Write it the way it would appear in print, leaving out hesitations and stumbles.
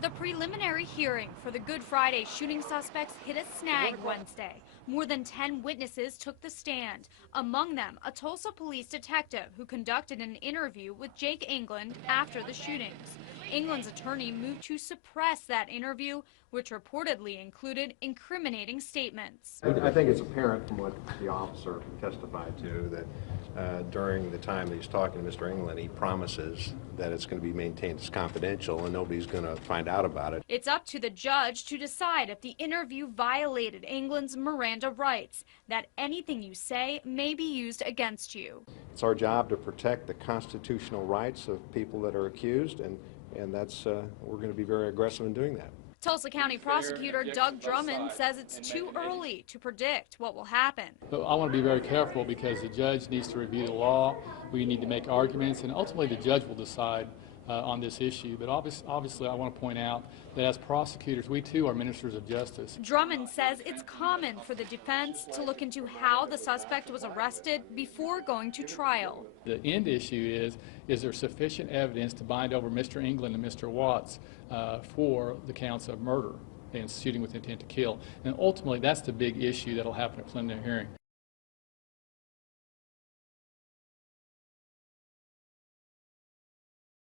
The preliminary hearing for the Good Friday shooting suspects hit a snag Wednesday. More than 10 witnesses took the stand, among them a Tulsa police detective who conducted an interview with Jake England after the shootings. England's attorney moved to suppress that interview, which reportedly included incriminating statements. I think it's apparent from what the officer testified to that during the time that he's talking to Mr. England, he promises that it's going to be maintained as confidential and nobody's going to find out about it. It's up to the judge to decide if the interview violated England's Miranda rights, that anything you say may be used against you. It's our job to protect the constitutional rights of people that are accused, and that's we're going to be very aggressive in doing that. Tulsa County Prosecutor Doug Drummond says it's too early to predict what will happen. But I want to be very careful because the judge needs to review the law. We need to make arguments, and ultimately the judge will decide on this issue. But obviously I want to point out that as prosecutors, we too are ministers of justice. Drummond says it's common for the defense to look into how the suspect was arrested before going to trial. The end issue is there sufficient evidence to bind over Mr. England and Mr. Watts for the counts of murder and shooting with intent to kill? And ultimately that's the big issue that will happen at preliminary hearing.